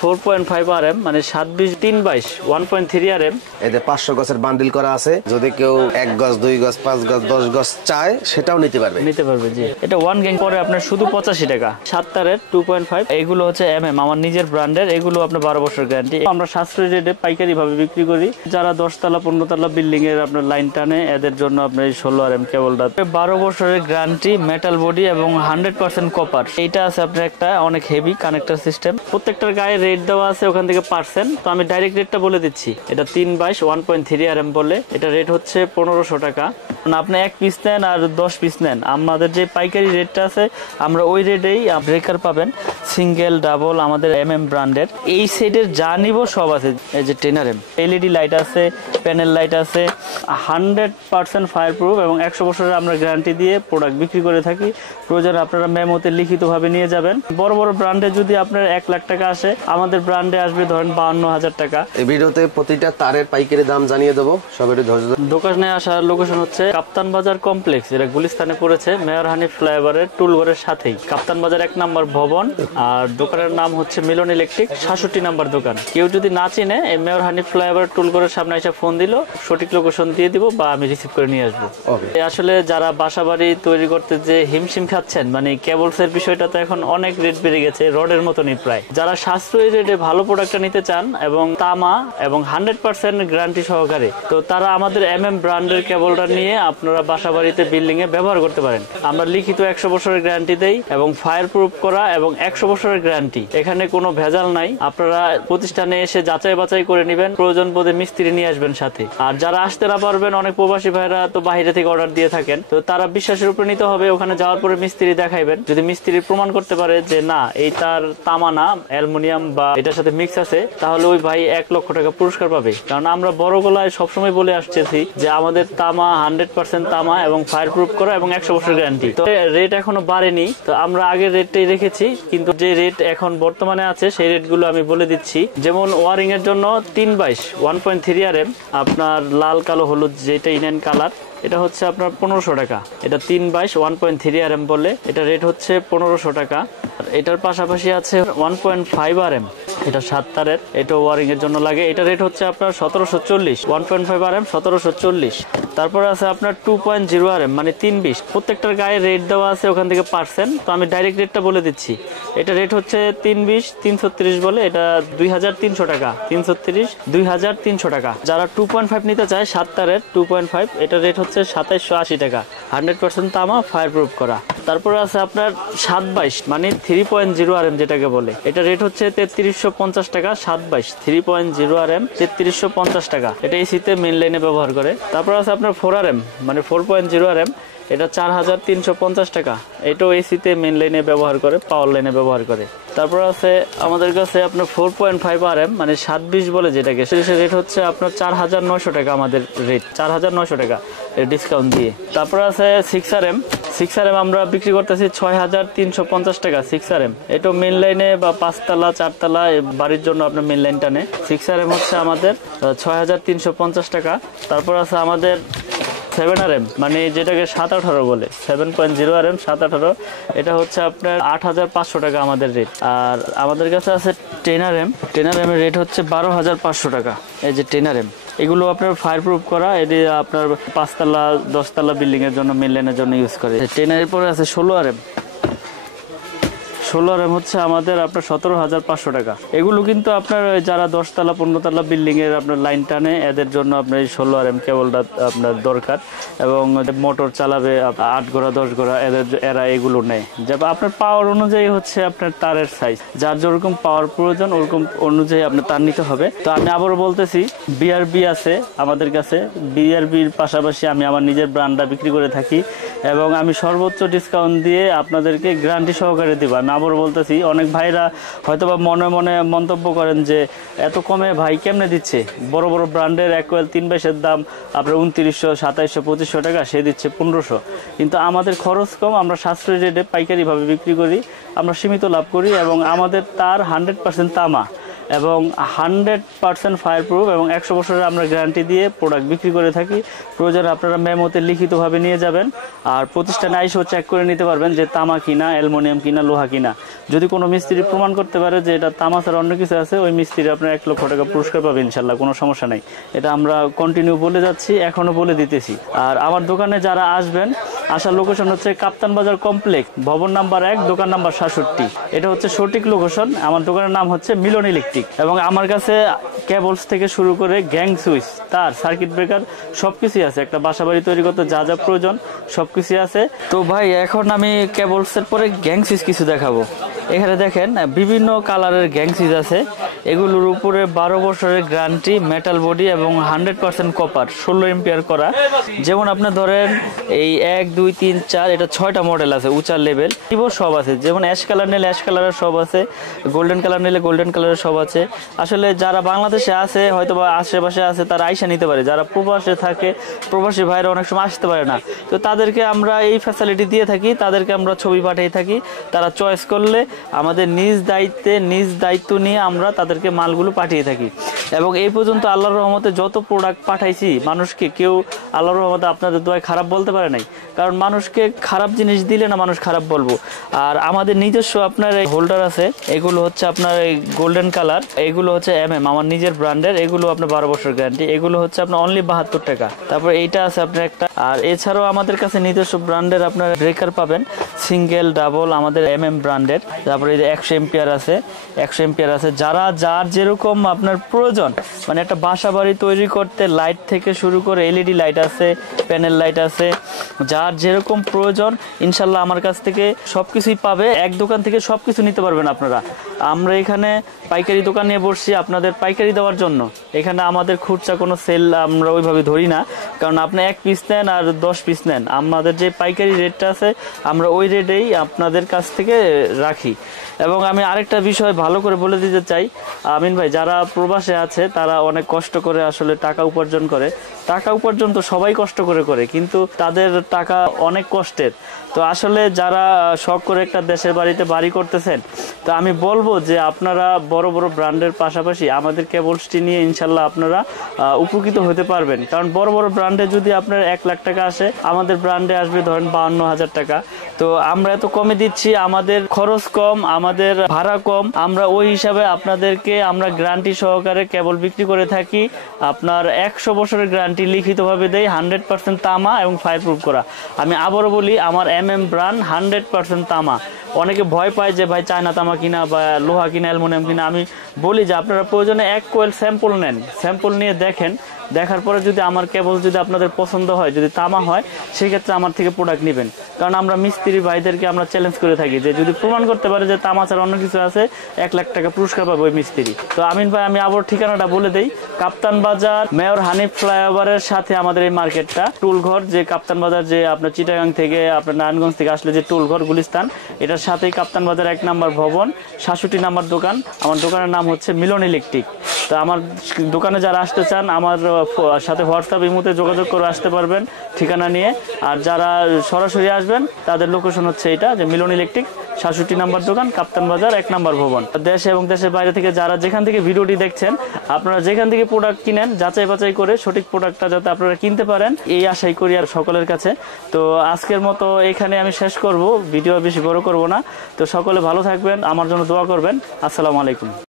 4.5 RM মানে 7-20 3-22 1.3 RM। এতে 500 গজের বান্ডিল করা আছে, যদি কেউ 1 গজ 2 গজ 5 গজ 10 গজ চায় সেটাও নিতে পারবে জি। এটা 1 গ্যাং পরে আপনার শুধু 85 টাকা। 7 তারের 2.5, এগুলো হচ্ছে MM আমার নিজের ব্র্যান্ডের, এগুলো আপনার 12 বছর গ্যারান্টি। আমরা সাশ্রয়ী রেটে পাইকারি ভাবে বিক্রি করি। যারা 10 তলা 15 তলা বিল্ডিং এর আপনার লাইন টানে, এদের জন্য আপনার এই 16 RM কেবলটা 12 বছরের গ্যারান্টি, মেটাল বডি এবং 100% কপার। এইটা আছে আপনার একটা অনেক হেভি কানেক্টর সিস্টেম। প্রত্যেকটার গায়ে রেট দেওয়া আছে ওখান থেকে পার্সেন্ট, তো আমি ডাইরেক্ট রেটটা বলে দিচ্ছি। এটা 3-22 1.3 RM বলে, এটা রেট হচ্ছে 1500 টাকা। আপনি 1 পিস নেন আর 10 পিস নেন, আমাদের যে পাইকারি রেটটা আছে আমরা ওই রেটেই ব্রেকার পাবেন, সিঙ্গেল ডাবল আমাদের MM ব্র্যান্ডের। এই সেটের যা নিব সব আছে। এই যে 10 RM LED লাইট আছে, প্যানেল লাইট আছে, 100% ফায়ার প্রুফ এবং 100 বছরের আমরা গ্যারান্টি দিয়ে প্রোডাক্ট বিক্রি করে থাকি। প্রয়োজনে আপনারা মেমোতে লিখিতভাবে নিয়ে যাবেন। বড় বড় ব্র্যান্ডে যদি আপনার 1 লাখ টাকা আসে, আমাদের ব্র্যান্ডে আসবে ধরেন 52,000 টাকা। এই ভিডিওতে প্রতিটা তারের পাইকারি দাম জানিয়ে দেবো, সবাই ধৈর্য ধরে। দোকানে আসার লোকেশন হচ্ছে কাপ্তান বাজার কমপ্লেক্স, এটা গুলিস্তানে পড়েছে, মেয়র হানিফ ফ্লাইওভারের টুলঘরের সাথেই। কাপ্তান বাজার 1 নম্বর ভবন, আর দোকানের নাম হচ্ছে মিলন ইলেকট্রিক, 66 নম্বর দোকান। কেউ যদি না চিনে, এই মেয়র হানিফ ফ্লাইওভার টুলঘরের সামনে এসে ফোন দিল, সঠিক লোকেশন দিয়ে দিব বা আমি রিসিভ করে নিয়ে আসবো। আসলে যারা বাসাবাড়ি তৈরি করতে যে হিমশিম খাচ্ছেন, মানে কেবলস এর বিষয়টা তো এখন অনেক রেট বেড়ে গেছে, রডের মতনই প্রায়। যারা সাশ্রয়ী রেটে ভালো প্রোডাক্টটা নিতে চান এবং তামা এবং 100% গ্যারান্টি সহকারে, তো তারা আমাদের MM ব্র্যান্ডের কেবলটা নিয়ে আপনারা বাসাবাড়িতে বিল্ডিং এ ব্যবহার করতে পারেন। আমরা লিখিত 100 বছরের গ্যারান্টি দেই এবং ফায়ার প্রুফ করা এবং 100 বছরের গ্যারান্টি, এখানে কোনো ভেজাল নাই। আপনারা প্রতিষ্ঠানে এসে যাচাই বাছাই করে নেবেন, প্রয়োজন বোধে মিস্ত্রি নিয়ে আসবেন সাথে। আর যারা আসতে না পারবেন, অনেক প্রবাসী ভাইরা তো বাইরে থেকে অর্ডার দিয়ে থাকেন, তো তারা বিশ্বাসের উপর নিতে হবে। ওখানে যাওয়ার পরে মিস্ত্রি দেখাইবেন, যদি মিস্ত্রি প্রমাণ করতে পারে যে না এই তার তামা না, অ্যালুমিনিয়াম বা এটার সাথে মিক্স আছে, তাহলে ওই ভাই 1 লক্ষ টাকা পুরস্কার পাবে। কারণ আমরা বড় গলায় সবসময় বলে আসতেছি যে আমাদের তামা 100% তামা এবং ফায়ার প্রুফ করা এবং 100 বছর গ্যারান্টি। তো রেট এখনো বাড়েনি, তো আমরা আগের রেটটাই রেখেছি, কিন্তু যে রেট এখন বর্তমানে আছে সেই রেটগুলো আমি বলে দিচ্ছি। যেমন ওয়ারিং এর জন্য 3-22 1.3 RM আপনার লাল কালো হলুদ যেটা ইন্ডিয়ান কালার, এটা হচ্ছে আপনার 1500 টাকা। এটা 3-22 1.3 RM বলে, এটা রেট হচ্ছে 1500 টাকা। এটার পাশাপাশি আছে 1.5 RM, এটা 7 তারের, এটা ওয়ারিং এর জন্য লাগে, এটা রেট হচ্ছে আপনার 1740। 1.5 RM 1740। তারপর আছে আপনার 2.0 RM মানে 320, প্রত্যেকটার গায়ে রেট দেওয়া আছে ওখান থেকে পার্সেন্ট, তো আমি ডাইরেক্ট রেটটা বলে দিচ্ছি। এটা রেট হচ্ছে 320 330 বলে, এটা 2300 টাকা। 330 2300 টাকা। যারা 2.5 নিতে চায় 7 তারের 2.5, এটা রেট হচ্ছে 2780 টাকা, 100% তামা ফায়ার প্রুফ করা। তারপরে আছে আপনার 7-22 মানে 3.0 RM যেটাকে বলে, এটা রেট হচ্ছে 3350 টাকা। 7-22 3.0 RM 3350 টাকা, এটা এসিতে মেইন লাইনে ব্যবহার করে। তারপর আছে আপনার 4 RM মানে 4.0 RM, এটা 4350 টাকা, এটাও এসিতে মেইন লাইনে ব্যবহার করে, পাওয়ার লাইনে ব্যবহার করে। তারপর আছে আমাদের কাছে আপনার 4.5 RM মানে 720 বলে যেটাকে, সেটার রেট হচ্ছে আপনার 4900 টাকা, আমাদের রেট 4900 টাকা ডিসকাউন্ট দিয়ে। তারপর আছে 6 RM, 6 RM আমরা বিক্রি করতেছি 6350 টাকা। 6 RM এটা মেইন লাইনে বা 5 তলা 4 তলা বাড়ির জন্য আপনার মেইন লাইন টানে। 6 RM হচ্ছে আমাদের 6350 টাকা। তারপর আছে আমাদের 7 RM মানে যেটাকে 718 বলে, 7.0 RM 718, এটা হচ্ছে আপনার 8500 টাকা আমাদের রেট। আর আমাদের কাছে আছে 10 RM, 10 RM এর রেট হচ্ছে 12500 টাকা। এই যে 10 RM এগুলো আপনার ফায়ার প্রুফ করা, এটি আপনার 5 তলা 10 তলা বিল্ডিং এর জন্য মেইন লাইনের জন্য ইউজ করে। 10 এর পরে আছে 16 RM, 16 RM হচ্ছে আমাদের আপনার 17500 টাকা। এগুলো কিন্তু আপনার যারা 10 তলা 15 তলা বিল্ডিং এর আপনার লাইন টানে, এদের জন্য আপনার 16 RM কেবলটা আপনার দরকার। এবং মোটর চালাবে 8 গোড়া 10 গোড়া, এরা এগুলো নেয়। যেমন আপনার পাওয়ার অনুযায়ী হচ্ছে আপনার তারের সাইজ, যার যেরকম পাওয়ার প্রয়োজন ওরকম অনুযায়ী আপনার তার নিতে হবে। তো আমি আবারও বলতেছি, BRB আছে আমাদের কাছে, BRBর পাশাপাশি আমি আমার নিজের ব্র্যান্ডটা বিক্রি করে থাকি এবং আমি সর্বোচ্চ ডিসকাউন্ট দিয়ে আপনাদেরকে গ্যারান্টি সহকারে দেব। আমি আবার বলতেছি, অনেক ভাইরা হয়তোবা মনে মনে মন্তব্য করেন যে এত কমে ভাই কেমনে দিচ্ছে, বড় বড় ব্র্যান্ডের অ্যাকোয়েল 322 দাম আপনার 2900 2700 2500 টাকা, সে দিচ্ছে 1500। কিন্তু আমাদের খরচ কম, আমরা সাশ্রয়ী রেটে পাইকারি ভাবে বিক্রি করি, আমরা সীমিত লাভ করি এবং আমাদের তার 100% তামা এবং 100% ফায়ার প্রুফ এবং 100 বছরের আমরা গ্যারান্টি দিয়ে প্রোডাক্ট বিক্রি করে থাকি। প্রয়োজনে আপনারা মেমোতে লিখিতভাবে নিয়ে যাবেন, আর প্রতিষ্ঠানে আইসেও চেক করে নিতে পারবেন যে তামা কিনা, অ্যালুমিনিয়াম কিনা, লোহা কিনা। যদি কোনো মিস্ত্রি প্রমাণ করতে পারে যে এটা তামা ছাড়া অন্য কিছু আছে, ওই মিস্ত্রি আপনার 1 লক্ষ টাকা পুরস্কার পাবে ইনশাল্লাহ, কোনো সমস্যা নাই। এটা আমরা কন্টিনিউ বলে যাচ্ছি, এখনো বলে দিতেছি। আর আমার দোকানে যারা আসবেন, আসার লোকেশন হচ্ছে কাপ্তান বাজার কমপ্লেক্স, ভবন নাম্বার 1, দোকান নাম্বার 67। এটা হচ্ছে সঠিক লোকেশন। আমার দোকানের নাম হচ্ছে মিলন ইলেকট্রিক, এবং আমার কাছে কেবলস থেকে শুরু করে গ্যাং সুইচ, তার সার্কিট ব্রেকার সবকিছুই আছে। একটা বাসাবাড়ি তৈরি করতে যা যা প্রয়োজন সবকিছুই আছে। তো ভাই এখন আমি কেবলসের পরে গ্যাং সুইচ কিছু দেখাবো। এখানে দেখেন বিভিন্ন কালারের গ্যাং সুইচ আছে। এগুলোর উপরে 12 বছরের গ্যারান্টি, মেটাল বডি এবং 100% কপার, 16 এম্পিয়ার করা। যেমন আপনি ধরেন এই 1, 2, 3, 4, এটা 6টা মডেল আছে, উঁচা লেভেল সব আছে। যেমন অ্যাশ কালার নিলে অ্যাশ কালারের সব আছে, গোল্ডেন কালার নিলে গোল্ডেন কালারের সব আছে। আসলে যারা বাংলাদেশে আছে, হয়তো বা আশেপাশে আছে, তারা আইসা নিতে পারে। যারা প্রবাসে থাকে, প্রবাসী ভাইরা অনেক সময় আসতে পারে না, তো তাদেরকে আমরা এই ফ্যাসিলিটি দিয়ে থাকি। তাদেরকে আমরা ছবি পাঠিয়ে থাকি, তারা চয়েস করলে আমাদের নিজ দায়িত্ব নিয়ে আমরা তাদেরকে মালগুলো পাঠিয়ে থাকি। এবং এই পর্যন্ত আল্লাহর রহমতে যত প্রোডাক্ট পাঠাইছি মানুষকে, কেউ আল্লাহর রহমতে আপনাদের দোয়ায় খারাপ বলতে পারে নাই। কারণ মানুষকে খারাপ জিনিস দিলে না মানুষ খারাপ বলবো। আর আমাদের নিজস্ব আপনার এই হোল্ডার আছে, এগুলো হচ্ছে আপনার এই গোল্ডেন কালার, এগুলো হচ্ছে আমার নিজের ব্র্যান্ডের। এগুলো আপনার 12 বছর গ্যারান্টি। এগুলো হচ্ছে আপনার অনলি 72 টাকা। তারপর এইটা আছে আপনার একটা। আর এছাড়াও আমাদের কাছে নিজস্ব ব্র্যান্ডের আপনার ব্রেকার পাবেন, সিঙ্গেল, ডাবল, আমাদের ব্র্যান্ডের। তারপরে 100 এম্পিয়ার আছে, 100 এম্পিয়ার আছে। যার যেরকম আপনার প্রয়োজন, মানে একটা বাসা বাড়ি তৈরি করতে লাইট থেকে শুরু করে এলইডি লাইট আছে, প্যানেল লাইট আছে, যার যেরকম প্রয়োজন ইনশাল্লাহ আমার কাছ থেকে সবকিছুই পাবে। এক দোকান থেকে সবকিছু নিতে পারবেন আপনারা। আমরা এখানে পাইকারি দোকান নিয়ে বসছি আপনাদের পাইকারি দেওয়ার জন্য। এখানে আমাদের খুচরা কোনো সেল আমরা ওইভাবে ধরি না, কারণ আপনি 1 পিস নেন আর 10 পিস নেন, আমাদের যে পাইকারি রেটটা আছে আমরা ওই রেটেই আপনাদের কাছ থেকে রাখি। এবং আমি আরেকটা বিষয় ভালো করে বলে দিতে চাই, আমিন ভাই, যারা প্রবাসে আছে তারা অনেক কষ্ট করে আসলে টাকা উপার্জন করে। টাকা উপার্জন তো সবাই কষ্ট করে, কিন্তু তাদের টাকা অনেক কষ্টের। তো আসলে যারা শখ করে একটা দেশের বাড়িতে বাড়ি করতেছেন, তো আমি বলবো যে আপনারা বড় বড় ব্র্যান্ডের পাশাপাশি আমাদের কেবলসটি নিয়ে ইনশাল্লাহ আপনারা উপকৃত হতে পারবেন। কারণ বড় বড় ব্র্যান্ডে যদি আপনার 1 লাখ টাকা আসে, আমাদের ব্র্যান্ডে আসবে ধরেন 52,000 টাকা। তো আমরা এত কমে দিচ্ছি, আমাদের খরচ কম, আমাদের ভাড়া কম। আমরা ওই হিসাবে আপনাদেরকে আমরা গ্যারান্টি সহকারে কেবল বিক্রি করে থাকি। আপনার 100 বছরের গ্যারান্টি লিখিতভাবে দেই, 100% তামা এবং ফায়ার প্রুফ করা। আমি আবারও বলি, আমার ব্র্যান্ড 100% তামা। অনেকে ভয় পায় যে ভাই চায়না তামা কিনা বা লোহা কিনা, অ্যালুমিনিয়াম কিনা। আমি বলি যে আপনারা প্রয়োজনে 1 কোয়েল স্যাম্পল নেন, স্যাম্পল নিয়ে দেখেন, দেখার পরে যদি আমার কেবল যদি আপনাদের পছন্দ হয়, যদি তামা হয়, সেই ক্ষেত্রে আমার থেকে প্রোডাক্ট নেবেন। কারণ আমরা মিস্ত্রি ভাইদেরকে আমরা চ্যালেঞ্জ করে থাকি যে যদি প্রমাণ করতে পারে যে তামা ছাড়া অন্য কিছু আছে, 1 লাখ টাকা পুরস্কার পাবে ওই মিস্ত্রি। তো আমিন ভাই, আমি আবার ঠিকানাটা বলে দেই, কাপ্তান বাজার মেয়র হানিফ ফ্লাইওভারের সাথে আমাদের এই মার্কেটটা। টুলঘর, যে কাপ্তান বাজার যে আপনার চিটাগাং থেকে আপনার নারায়ণগঞ্জ থেকে আসলে যে টুলঘর গুলিস্তান, এটার সাথেই কাপ্তান বাজার 1 নম্বর ভবন, 67 নম্বর দোকান। আমার দোকানের নাম হচ্ছে মিলন ইলেকট্রিক। তো আমার দোকানে যারা আসতে চান, আমার সাথে হোয়াটসঅ্যাপ ইমোতে যোগাযোগ করে আসতে পারবেন ঠিকানা নিয়ে। আর যারা সরাসরি আসবেন তাদের লোকেশন হচ্ছে এটা, যে মিলন ইলেকট্রিক, 67 নম্বর দোকান, কাপ্তান বাজার 1 নম্বর ভবন। দেশে এবং দেশের বাইরে থেকে যারা যেখান থেকে ভিডিওটি দেখছেন, আপনারা যেখান থেকে প্রোডাক্ট কিনেন যাচাই বাছাই করে সঠিক প্রোডাক্টটা যাতে আপনারা কিনতে পারেন, এই আশাই করি আর সকলের কাছে। তো আজকের মতো এখানে আমি শেষ করব, ভিডিও বেশি বড় করব না। তো সকলে ভালো থাকবেন, আমার জন্য দোয়া করবেন। আসসালামু আলাইকুম।